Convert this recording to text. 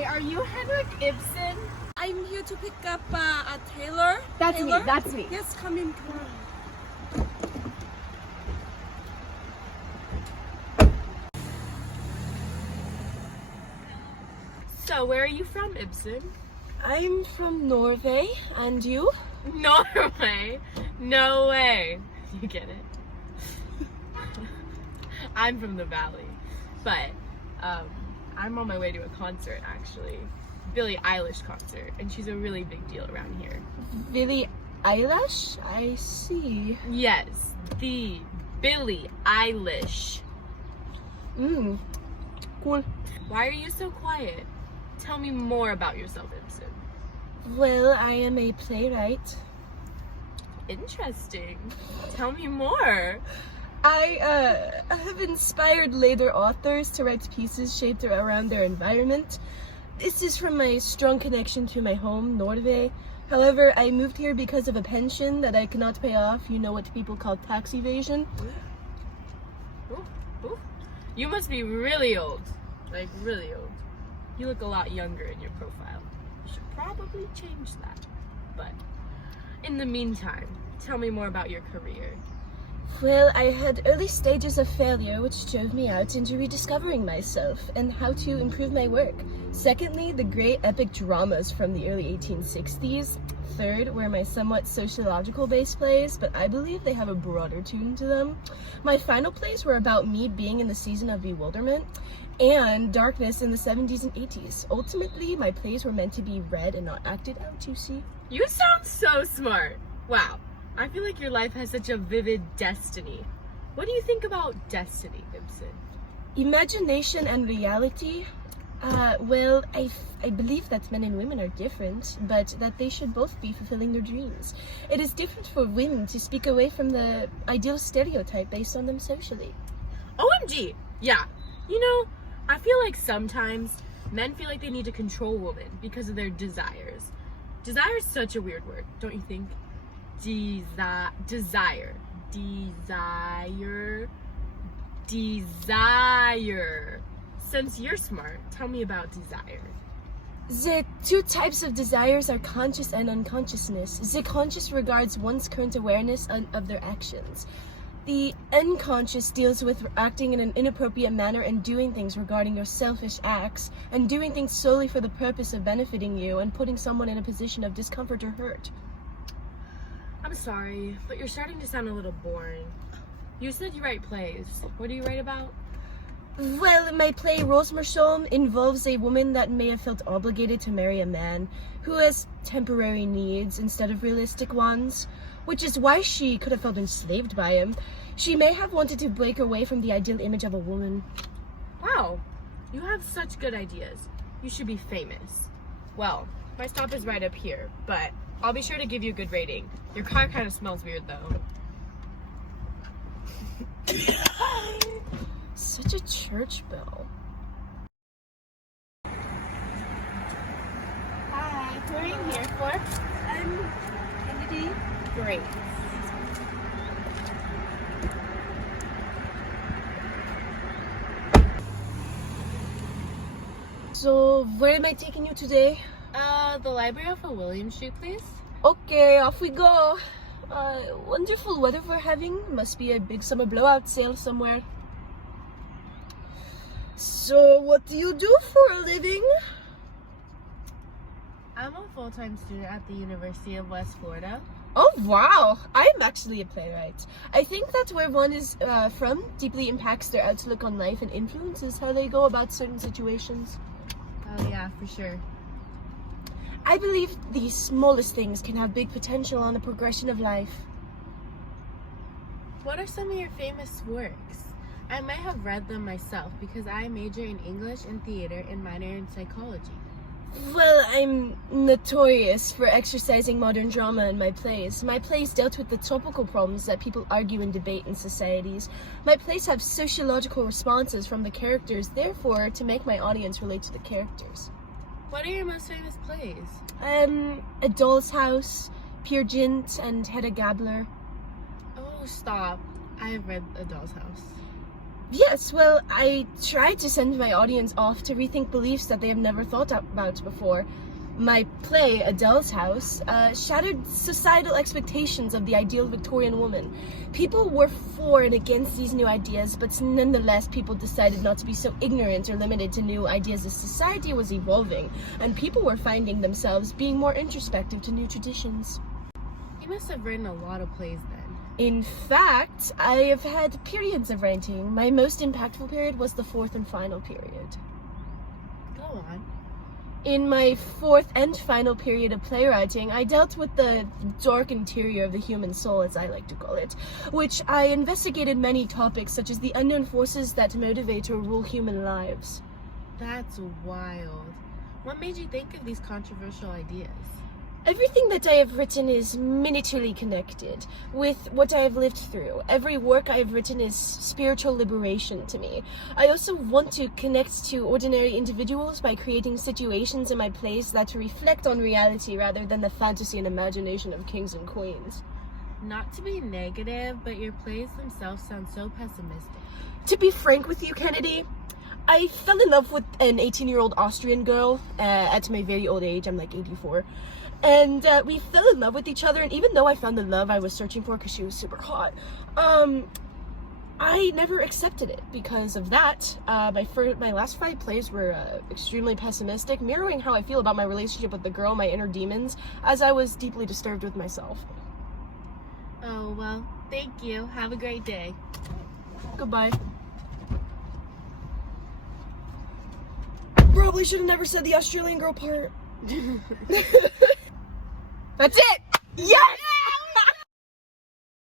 Hi, are you Henrik Ibsen? I'm here to pick up a Taylor. That's Taylor? me, that's me. Yes, come in, come in. So, where are you from, Ibsen? I'm from Norway, and you? Norway? No way. You get it? I'm from the Valley, but I'm on my way to a concert, actually. Billie Eilish concert, and she's a really big deal around here. Billie Eilish? I see. Yes, the Billie Eilish. Cool. Why are you so quiet? Tell me more about yourself, Ibsen. Well, I am a playwright. Interesting. Tell me more. I have inspired later authors to write pieces shaped around their environment. This is from my strong connection to my home, Norway. However, I moved here because of a pension that I cannot pay off. You know what people call tax evasion. Ooh. You must be really old. Like, really old. You look a lot younger in your profile. You should probably change that. But in the meantime, tell me more about your career. Well, I had early stages of failure which drove me out into rediscovering myself and how to improve my work. Secondly, the great epic dramas from the early 1860s. Third, were my somewhat sociological based plays, but I believe they have a broader tune to them. My final plays were about me being in the season of bewilderment and darkness in the 70s and 80s. Ultimately, my plays were meant to be read and not acted out, you see. You sound so smart. Wow. I feel like your life has such a vivid destiny. What do you think about destiny, Ibsen? Imagination and reality? Well, I believe that men and women are different, but that they should both be fulfilling their dreams. It is different for women to speak away from the ideal stereotype based on them socially. OMG! Yeah. You know, I feel like sometimes men feel like they need to control women because of their desires. Desire is such a weird word, don't you think? Desire. Since you're smart, tell me about desire. The two types of desires are conscious and unconsciousness. The conscious regards one's current awareness of their actions. The unconscious deals with acting in an inappropriate manner and doing things regarding your selfish acts, and doing things solely for the purpose of benefiting you and putting someone in a position of discomfort or hurt. I'm sorry, but you're starting to sound a little boring. You said you write plays. What do you write about? Well, my play Rosemersholm involves a woman that may have felt obligated to marry a man who has temporary needs instead of realistic ones, which is why she could have felt enslaved by him. She may have wanted to break away from the ideal image of a woman. Wow, you have such good ideas. You should be famous. Well, my stop is right up here, but I'll be sure to give you a good rating. Your car kind of smells weird, though. Such a church bell. Hi, who are you here for? I'm Kennedy. Great. So, where am I taking you today? The library off of William Street, please. Okay, off we go. Wonderful weather we're having. Must be a big summer blowout sale somewhere. So, what do you do for a living? I'm a full-time student at the University of West Florida. Oh, wow. I'm actually a playwright. I think that where one is from deeply impacts their outlook on life and influences how they go about certain situations. Oh yeah, for sure. I believe the smallest things can have big potential on the progression of life. What are some of your famous works? I might have read them myself because I major in English and theater and minor in psychology. Well, I'm notorious for exercising modern drama in my plays. My plays dealt with the topical problems that people argue and debate in societies. My plays have sociological responses from the characters, therefore, to make my audience relate to the characters. What are your most famous plays? A Doll's House, Peer Gynt, and Hedda Gabler. Oh, stop. I have read A Doll's House. Yes, well, I tried to send my audience off to rethink beliefs that they have never thought about before. My play, Adele's House, shattered societal expectations of the ideal Victorian woman. People were for and against these new ideas, but nonetheless, people decided not to be so ignorant or limited to new ideas as society was evolving, and people were finding themselves being more introspective to new traditions. You must have written a lot of plays then. In fact, I have had periods of writing. My most impactful period was the fourth and final period. Go on. In my fourth and final period of playwriting, I dealt with the dark interior of the human soul, as I like to call it, which I investigated many topics such as the unknown forces that motivate or rule human lives. That's wild. What made you think of these controversial ideas? Everything that I have written is miniaturely connected with what I have lived through. Every work I have written is spiritual liberation to me. I also want to connect to ordinary individuals by creating situations in my plays that reflect on reality rather than the fantasy and imagination of kings and queens. Not to be negative, but your plays themselves sound so pessimistic. To be frank with you, Kennedy, I fell in love with an 18-year-old Austrian girl at my very old age. I'm like 84. And we fell in love with each other, and even though I found the love I was searching for because she was super hot, I never accepted it. Because of that, my last 5 plays were extremely pessimistic, mirroring how I feel about my relationship with the girl, my inner demons, as I was deeply disturbed with myself. Oh, well, thank you. Have a great day. Goodbye. Probably should have never said the Australian girl part. That's it! Yes!